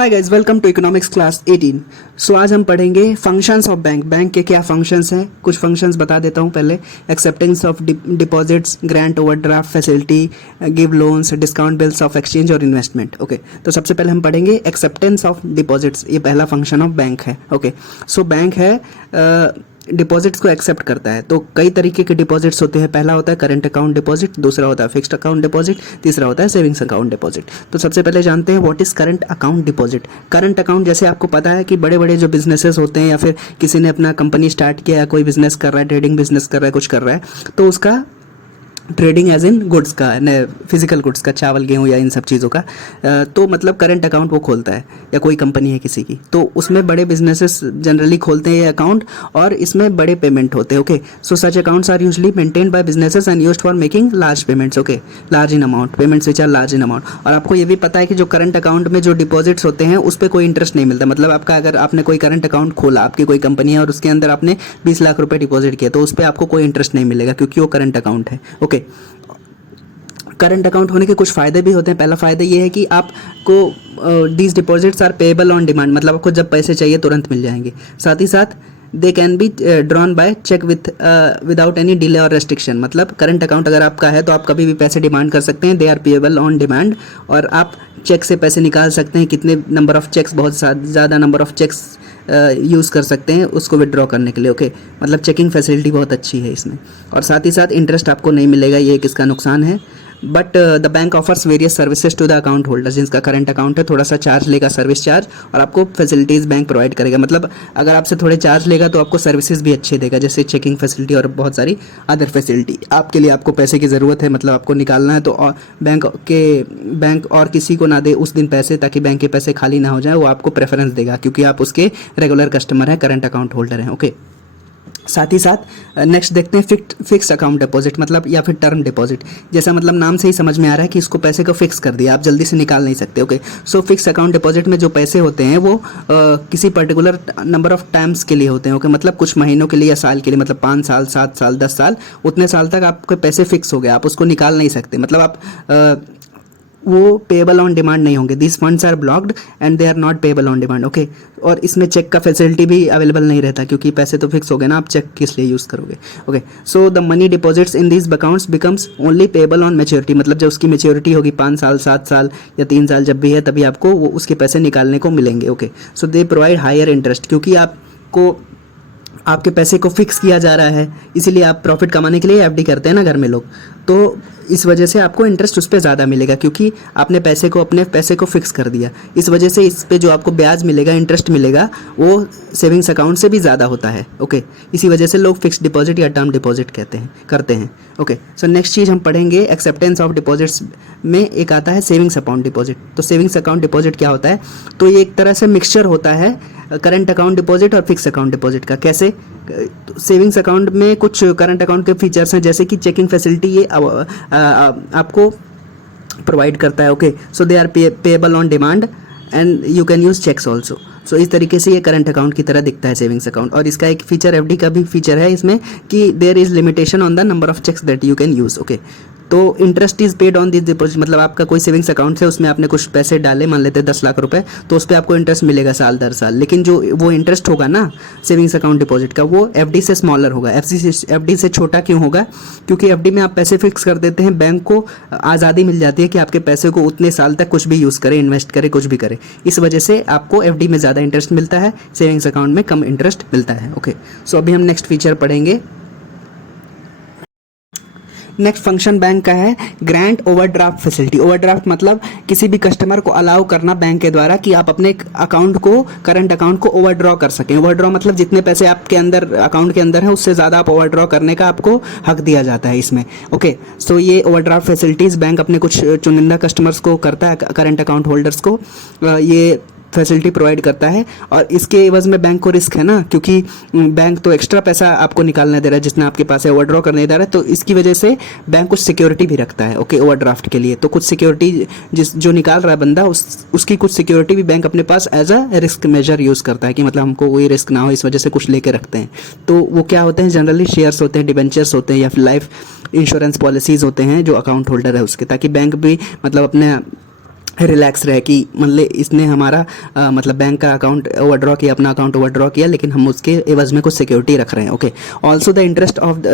Hi guys, welcome to economics class 18। So आज हम पढ़ेंगे फंक्शंस ऑफ बैंक। बैंक के क्या फंक्शंस हैं, कुछ फंक्शंस बता देता हूँ पहले। Acceptance of deposits, grant overdraft facility, give loans, discount bills of exchange और इन्वेस्टमेंट। ओके, तो सबसे पहले हम पढ़ेंगे एक्सेप्टेंस ऑफ डिपॉजिट्स। ये पहला फंक्शन ऑफ बैंक है। ओके, सो बैंक है डिपॉजिट्स को एक्सेप्ट करता है। तो कई तरीके के डिपॉजिट्स होते हैं। पहला होता है करंट अकाउंट डिपॉजिट, दूसरा होता है फिक्स्ड अकाउंट डिपॉजिट, तीसरा होता है सेविंग्स अकाउंट डिपॉजिट। तो सबसे पहले जानते हैं what is current account deposit. Current account, जैसे आपको पता है कि बड़े बड़े जो बिजनेसेस होते हैं या फिर किसी ने अपना कंपनी स्टार्ट किया, कोई बिजनेस कर रहा है, ट्रेडिंग बिजनेस कर रहा है, कुछ कर रहा है, तो उसका ट्रेडिंग एज इन गुड्स का, फिजिकल गुड्स का, चावल गेहूँ या इन सब चीज़ों का, तो मतलब करंट अकाउंट वो खोलता है, या कोई कंपनी है किसी की, तो उसमें बड़े बिजनेसेस जनरली खोलते हैं ये अकाउंट, और इसमें बड़े पेमेंट होते हैं। Okay, so such accounts are usually maintained by businesses and used for making large payments. Okay, large in amount, payments which are large in amount. और आपको ये भी पता है कि जो करंट अकाउंट में जो डिपॉजिट्स होते हैं उस पर कोई इंटरेस्ट नहीं मिलता। मतलब आपका, अगर आपने कोई करंट अकाउंट खोला, आपकी कोई कंपनी है और उसके अंदर आपने 20 लाख रुपए डिपॉजिट किया, तो उस पर आपको कोई इंटरेस्ट नहीं मिलेगा क्योंकि वो करंट अकाउंट है। ओके, करंट अकाउंट होने के कुछ फ़ायदे भी होते हैं। पहला फ़ायदा ये है कि आपको these deposits are payable on demand, मतलब आपको जब पैसे चाहिए तुरंत मिल जाएंगे। साथ ही साथ they can be drawn by cheque without any delay और रेस्ट्रिक्शन। मतलब करंट अकाउंट अगर आपका है तो आप कभी भी पैसे डिमांड कर सकते हैं। They are payable on demand, और आप चेक से पैसे निकाल सकते हैं। कितने नंबर ऑफ चेक्स, बहुत ज़्यादा नंबर ऑफ चेक्स यूज़ कर सकते हैं उसको विड्रॉ करने के लिए। ओके, मतलब चेकिंग फैसिलिटी बहुत अच्छी है इसमें। और साथ ही साथ इंटरेस्ट आपको नहीं मिलेगा, ये एक इसका नुकसान है। But the bank offers various services to the account holders. जिनका करंट अकाउंट है थोड़ा सा चार्ज लेगा, सर्विस चार्ज, और आपको फैसिलिटीज़ बैंक प्रोवाइड करेगा। मतलब अगर आपसे थोड़े चार्ज लेगा तो आपको सर्विसेज भी अच्छे देगा, जैसे चेकिंग फैसिलिटी और बहुत सारी अदर फैसिलिटी। आपके लिए आपको पैसे की ज़रूरत है, मतलब आपको निकालना है, तो बैंक और किसी को ना दे उस दिन पैसे, ताकि बैंक के पैसे खाली ना हो जाए, वो आपको प्रेफरेंस देगा क्योंकि आप उसके रेगुलर कस्टमर हैं, करंट अकाउंट होल्डर हैं। ओके, साथ ही साथ नेक्स्ट देखते हैं फिक्स अकाउंट डिपॉजिट, मतलब या फिर टर्म डिपॉजिट। जैसा मतलब नाम से ही समझ में आ रहा है कि इसको पैसे को फिक्स कर दिया, आप जल्दी से निकाल नहीं सकते। Okay, so fix account deposit में जो पैसे होते हैं वो किसी पर्टिकुलर नंबर ऑफ टाइम्स के लिए होते हैं। ओके, मतलब कुछ महीनों के लिए या साल के लिए, मतलब 5 साल, 7 साल, 10 साल, उतने साल तक आपके पैसे फिक्स हो गए, आप उसको निकाल नहीं सकते। मतलब आप वो पेएबल ऑन डिमांड नहीं होंगे। This funds are blocked and they are not payable on demand. Okay, और इसमें चेक का फैसिलिटी भी अवेलेबल नहीं रहता क्योंकि पैसे तो फिक्स हो गए ना, आप चेक किस लिए यूज़ करोगे। Okay, so the money deposits in this accounts becomes only payable on maturity. मतलब जब उसकी मैच्योरिटी होगी 5 साल, 7 साल या 3 साल जब भी है, तभी आपको वो उसके पैसे निकालने को मिलेंगे। Okay, so they provide higher interest, क्योंकि आपको आपके पैसे को फिक्स किया जा रहा है, इसीलिए आप प्रॉफिट कमाने के लिए एफडी करते हैं ना घर में लोग, तो इस वजह से आपको इंटरेस्ट उस पर ज़्यादा मिलेगा क्योंकि आपने अपने पैसे को फिक्स कर दिया। इस वजह से इस पे जो आपको ब्याज मिलेगा, इंटरेस्ट मिलेगा, वो सेविंग्स अकाउंट से भी ज़्यादा होता है। ओके, इसी वजह से लोग फिक्स डिपॉजिट या टर्म डिपॉजिट करते हैं। ओके, सो नेक्स्ट चीज़ हम पढ़ेंगे एक्सेप्टेंस ऑफ डिपॉजिट्स में एक आता है सेविंग्स अकाउंट डिपॉजिट। तो सेविंग्स अकाउंट डिपॉजिट क्या होता है? तो ये एक तरह से मिक्सचर होता है करंट अकाउंट डिपॉजिट और फिक्स अकाउंट डिपॉजिट का। कैसे? सेविंग्स अकाउंट में कुछ करंट अकाउंट के फीचर्स हैं, जैसे कि चेकिंग फैसिलिटी ये आपको प्रोवाइड करता है। Okay, so they are payable on demand and you can use cheques also. So इस तरीके से ये करंट अकाउंट की तरह दिखता है सेविंग्स अकाउंट। और इसका एक फीचर, एफडी का भी फीचर है इसमें, कि there is limitation on the number of cheques that you can use. Okay, तो interest is paid on this deposit. मतलब आपका कोई सेविंग्स अकाउंट है, उसमें आपने कुछ पैसे डाले, मान लेते हैं 10 लाख रुपए, तो उस पर आपको इंटरेस्ट मिलेगा साल दर साल। लेकिन जो वो इंटरेस्ट होगा ना सेविंग्स अकाउंट डिपॉजिट का, वो एफडी से स्मॉलर होगा। एफडी से छोटा क्यों होगा? क्योंकि एफडी में आप पैसे फिक्स कर देते हैं, बैंक को आज़ादी मिल जाती है कि आपके पैसे को उतने साल तक कुछ भी यूज़ करे, इन्वेस्ट करे, कुछ भी करे। इस वजह से आपको एफडी में ज़्यादा इंटरेस्ट मिलता है, सेविंग्स अकाउंट में कम इंटरेस्ट मिलता है। ओके, सो अभी हम नेक्स्ट फीचर पढ़ेंगे। नेक्स्ट फंक्शन बैंक का है ग्रांट ओवरड्राफ्ट फैसिलिटी। ओवरड्राफ्ट मतलब किसी भी कस्टमर को अलाउ करना बैंक के द्वारा कि आप अपने अकाउंट को, करंट अकाउंट को ओवरड्रॉ कर सकें। ओवरड्रॉ मतलब जितने पैसे आपके अंदर अकाउंट के अंदर है उससे ज़्यादा आप ओवरड्रॉ करने का आपको हक दिया जाता है इसमें। ओके, सो ये ओवरड्राफ्ट फैसिलिटीज़ बैंक अपने कुछ चुनिंदा कस्टमर्स को करता है, करंट अकाउंट होल्डर्स को ये फैसिलिटी प्रोवाइड करता है। और इसके एवज में बैंक को रिस्क है ना, क्योंकि बैंक तो एक्स्ट्रा पैसा आपको निकालने दे रहा है जितना आपके पास है, ओवरड्रॉ करने दे रहा है, तो इसकी वजह से बैंक कुछ सिक्योरिटी भी रखता है। ओके, ओवरड्राफ्ट के लिए तो कुछ सिक्योरिटी जो निकाल रहा है बंदा, उसकी कुछ सिक्योरिटी भी बैंक अपने पास as a risk measure use करता है कि मतलब हमको कोई रिस्क ना हो, इस वजह से कुछ लेके रखते हैं। तो वो क्या होते हैं? जनरली शेयर्स होते हैं, डिबेंचर्स होते हैं, या फिर लाइफ इंश्योरेंस पॉलिसीज़ होते हैं जो अकाउंट होल्डर है उसके, ताकि बैंक भी मतलब अपने रिलैक्स रहे कि मतलब इसने हमारा मतलब बैंक का अकाउंट ओवरड्रॉ किया, अपना अकाउंट ओवरड्रॉ किया, लेकिन हम उसके एवज में कुछ सिक्योरिटी रख रहे हैं। Okay, also the interest of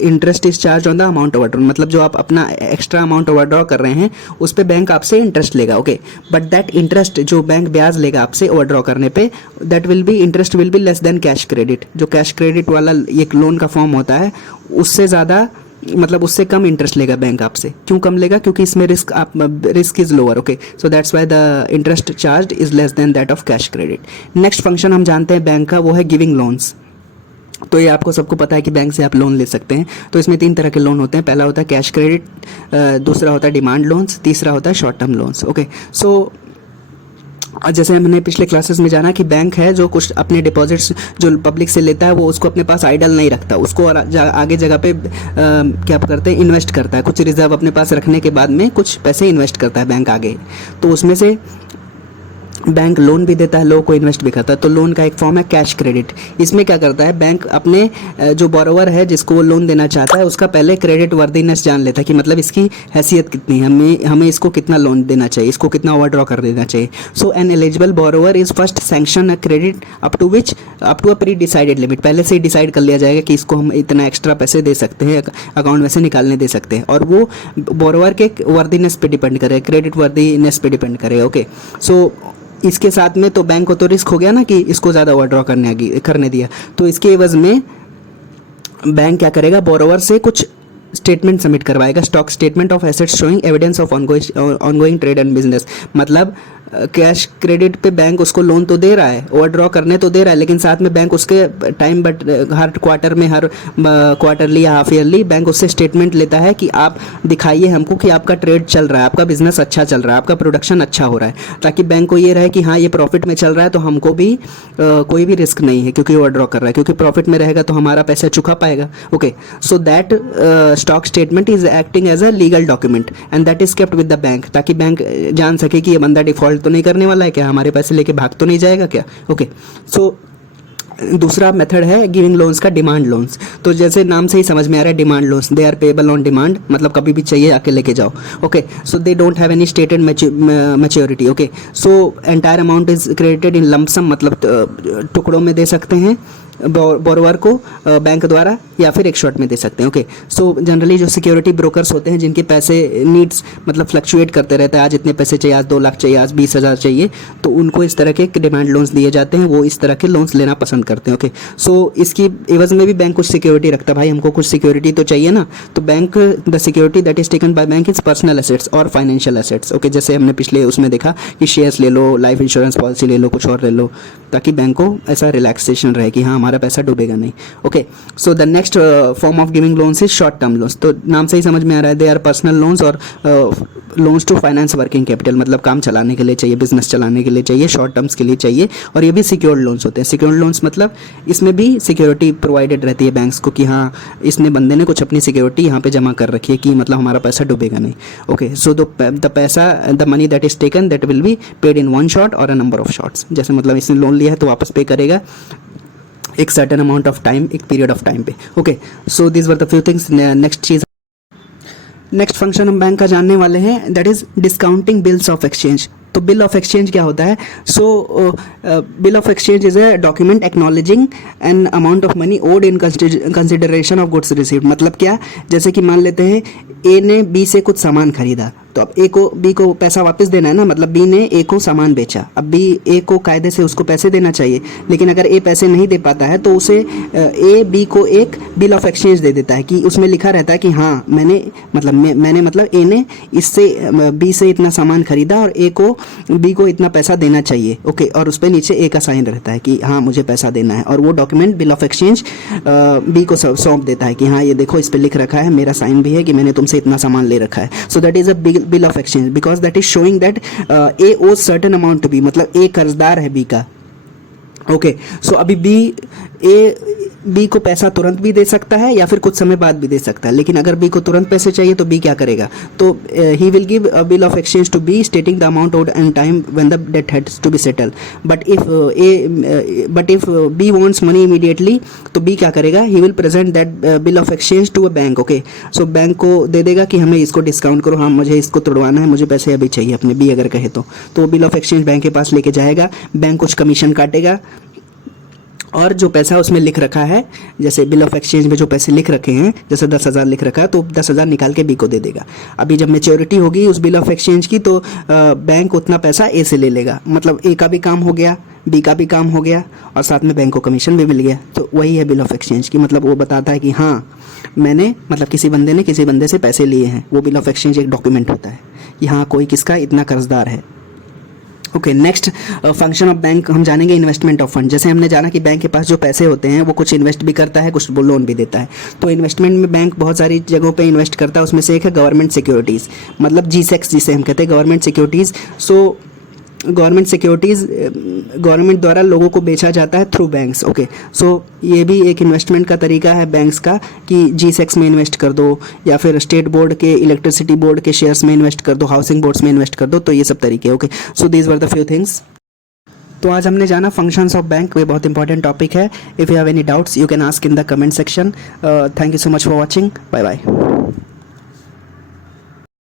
interest is charge on the amount overdraw, मतलब जो आप अपना एक्स्ट्रा अमाउंट ओवरड्रॉ कर रहे हैं उस पर बैंक आपसे इंटरेस्ट लेगा। ओके, बट दैट इंटरेस्ट जो बैंक ब्याज लेगा आपसे ओवरड्रॉ करने पे, that will be interest will be less than cash credit. जो कैश क्रेडिट वाला एक लोन का फॉर्म होता है उससे ज़्यादा, मतलब उससे कम इंटरेस्ट लेगा बैंक आपसे। क्यों कम लेगा? क्योंकि इसमें risk is lower. Okay, so that's why the interest charge is less than that of cash credit. Next function हम जानते हैं बैंक का, वो है गिविंग लोन्स। तो ये आपको सबको पता है कि बैंक से आप लोन ले सकते हैं। तो इसमें 3 तरह के लोन होते हैं। पहला होता है कैश क्रेडिट, दूसरा होता है डिमांड लोन्स, तीसरा होता है शॉर्ट टर्म लोन्स। ओके, सो जैसे हमने पिछले क्लासेस में जाना कि बैंक है जो कुछ अपने डिपॉजिट्स जो पब्लिक से लेता है वो उसको अपने पास आइडल नहीं रखता, उसको आगे जगह पे क्या करते हैं, इन्वेस्ट करता है। कुछ रिजर्व अपने पास रखने के बाद में कुछ पैसे इन्वेस्ट करता है बैंक आगे, तो उसमें से बैंक लोन भी देता है, लोगों को इन्वेस्ट भी करता है। तो लोन का एक फॉर्म है कैश क्रेडिट। इसमें क्या करता है, बैंक अपने जो बोरोवर है जिसको वो लोन देना चाहता है उसका पहले क्रेडिट वर्दीनेस जान लेता है कि मतलब इसकी हैसियत कितनी है, हमें इसको कितना लोन देना चाहिए, इसको कितना ओवरड्रॉ कर देना चाहिए। So an eligible borrower is first sanction a credit up to a pre decided limit. पहले से ही डिसाइड कर लिया जाएगा कि इसको हम इतना एक्स्ट्रा पैसे दे सकते हैं, अकाउंट में से निकालने दे सकते हैं, और वो बोरोवर के वर्दीनेस पे डिपेंड करे, क्रेडिट वर्दीनेस पे डिपेंड करे। ओके, सो इसके साथ में तो बैंक को तो रिस्क हो गया ना कि इसको ज़्यादा ओवरड्रॉ करने दिया, तो इसके एवज में बैंक क्या करेगा, बोरोवर से कुछ स्टेटमेंट सबमिट करवाएगा, stock statement of assets showing evidence of ongoing trade and business. मतलब कैश क्रेडिट पे बैंक उसको लोन तो दे रहा है, ओवरड्रॉ करने तो दे रहा है, लेकिन साथ में बैंक उसके टाइम बट हर क्वार्टर में, हर क्वार्टरली या हाफ ईयरली बैंक उससे स्टेटमेंट लेता है कि आप दिखाइए हमको कि आपका ट्रेड चल रहा है, आपका बिजनेस अच्छा चल रहा है, आपका प्रोडक्शन अच्छा हो रहा है, ताकि बैंक को ये रहे कि हाँ ये प्रॉफिट में चल रहा है तो हमको भी कोई भी रिस्क नहीं है क्योंकि ओवरड्रॉ कर रहा है, क्योंकि प्रॉफिट में रहेगा तो हमारा पैसा चुका पाएगा। Okay, so that stock statement is acting as a legal document and that is kept with the bank, ताकि बैंक जान सके कि ये बंदा डिफॉल्ट तो नहीं करने वाला है क्या, हमारे पैसे लेके भाग तो नहीं जाएगा क्या। ओके, सो दूसरा मेथड है गिविंग लोन्स का, डिमांड लोन्स। तो जैसे नाम से ही समझ में आ रहा है demand loans, they are payable on demand, मतलब कभी भी चाहिए आके लेके जाओ। Okay, so they don't have any stated maturity. Okay, so entire amount is credited in lump sum, मतलब टुकड़ों में दे सकते हैं बोरोवर को बैंक द्वारा, या फिर एक शॉर्ट में दे सकते हैं। ओके, सो जनरली जो सिक्योरिटी ब्रोकर्स होते हैं जिनके पैसे नीड्स मतलब फ्लक्चुएट करते रहते हैं, आज इतने पैसे चाहिए, आज 2 लाख चाहिए, आज 20,000 चाहिए, तो उनको इस तरह के डिमांड लोन्स दिए जाते हैं, वो इस तरह के लोन्स लेना पसंद करते हैं। ओके, सो इसकी एवज में भी बैंक कुछ सिक्योरिटी रखता है, भाई हमको कुछ सिक्योरिटी तो चाहिए ना, तो bank the security that is taken by bank is personal assets और फाइनेंशियल एसेट्स। ओके, जैसे हमने पिछले उसमें देखा कि शेयर्स ले लो, लाइफ इंश्योरेंस पॉलिसी ले लो, कुछ और ले लो, ताकि बैंक को ऐसा रिलैक्सेशन रहे कि हाँ हमारा पैसा डूबेगा नहीं। Okay, so the next form of giving loans is short term loans. तो नाम से ही समझ में आ रहा है, दे आर पर्सनल लोन्स और loans to finance working capital, मतलब काम चलाने के लिए चाहिए, बिजनेस चलाने के लिए चाहिए, शॉर्ट टर्म्स के लिए चाहिए, और ये भी सिक्योर्ड लोन्स होते हैं। सिक्योर्ड लोन्स मतलब इसमें भी सिक्योरिटी प्रोवाइडेड रहती है बैंक्स को कि हाँ इसने बंदे ने कुछ अपनी सिक्योरिटी यहाँ पे जमा कर रखी है कि मतलब हमारा पैसा डूबेगा नहीं। Okay, so the money that is taken that will be paid in 1 shot और अ नंबर ऑफ शॉट्स। जैसे मतलब इसने लोन लिया है तो वापस पे करेगा एक सर्टेन अमाउंट ऑफ टाइम, एक पीरियड ऑफ टाइम पे। Okay, so this were the few things. Next चीज, नेक्स्ट फंक्शन हम बैंक का जानने वाले हैं, that is discounting bills of exchange. तो बिल ऑफ एक्सचेंज क्या होता है? So bill of exchange is a document acknowledging an amount of money owed in consideration of goods received. मतलब क्या, जैसे कि मान लेते हैं ए ने बी से कुछ सामान खरीदा, तो अब ए को बी को पैसा वापस देना है ना, मतलब बी ने ए को सामान बेचा, अब बी ए को कायदे से उसको पैसे देना चाहिए, लेकिन अगर ए पैसे नहीं दे पाता है तो उसे ए बी को एक बिल ऑफ एक्सचेंज दे देता है कि उसमें लिखा रहता है कि हाँ मैंने मतलब ए ने इससे बी से इतना सामान खरीदा और ए को बी को इतना पैसा देना चाहिए। ओके, और उस पर नीचे ए का साइन रहता है कि हाँ मुझे पैसा देना है, और वो document bill of exchange B को सौंप देता है कि हाँ ये देखो इस पर लिख रखा है, मेरा साइन भी है कि मैंने तुमसे इतना सामान ले रखा है। So that is a bill of exchange because that is showing that A owes certain amount to be, मतलब ए कर्जदार है बी का। ओके, सो अभी बी ए बी को पैसा तुरंत भी दे सकता है या फिर कुछ समय बाद भी दे सकता है, लेकिन अगर बी को तुरंत पैसे चाहिए तो बी क्या करेगा, तो he will give a bill of exchange to be stating the amount owed and time when the date has to be settle. But if B wants money immediately, तो बी क्या करेगा, he will present that bill of exchange to a bank. Okay, so bank को दे देगा कि हमें इसको discount करो, हाँ मुझे इसको तोड़वाना है, मुझे पैसे अभी चाहिए अपने, बी अगर कहे तो बिल ऑफ एक्सचेंज बैंक के पास लेके जाएगा, बैंक कुछ कमीशन काटेगा और जो पैसा उसमें लिख रखा है, जैसे बिल ऑफ एक्सचेंज में जो पैसे लिख रखे हैं, जैसे 10,000 लिख रखा है तो 10,000 निकाल के बी को दे देगा। अभी जब मेच्योरिटी होगी उस बिल ऑफ एक्सचेंज की तो बैंक उतना पैसा ए से ले लेगा, मतलब ए का भी काम हो गया, बी का भी काम हो गया और साथ में बैंक को कमीशन भी मिल गया। तो वही है बिल ऑफ एक्सचेंज की, मतलब वो बताता है कि हाँ मैंने, मतलब किसी बंदे ने किसी बंदे से पैसे लिए हैं, वो बिल ऑफ एक्सचेंज एक डॉक्यूमेंट होता है कि हाँ कोई किसका इतना कर्जदार है। Okay, next function of bank हम जानेंगे इन्वेस्टमेंट ऑफ फंड। जैसे हमने जाना कि बैंक के पास जो पैसे होते हैं वो कुछ इन्वेस्ट भी करता है, कुछ लोन भी देता है। तो इन्वेस्टमेंट में बैंक बहुत सारी जगहों पे इन्वेस्ट करता है, उसमें से एक है गवर्नमेंट सिक्योरिटीज़, मतलब G-Secs जिसे हम कहते हैं government securities. So government securities government द्वारा लोगों को बेचा जाता है थ्रू बैंक्स। ओके, सो ये भी एक इन्वेस्टमेंट का तरीका है बैंक्स का कि G-Secs में इन्वेस्ट कर दो या फिर स्टेट बोर्ड के, इलेक्ट्रिसिटी बोर्ड के शेयर्स में इन्वेस्ट कर दो, हाउसिंग बोर्ड्स में इन्वेस्ट कर दो, तो ये सब तरीके। Okay, so these were the few things. तो आज हमने जाना फंक्शंस ऑफ बैंक, वे बहुत इंपॉर्टेंट टॉपिक है। If you have any doubts you can ask in the comment section. Thank you so much for watching, bye bye.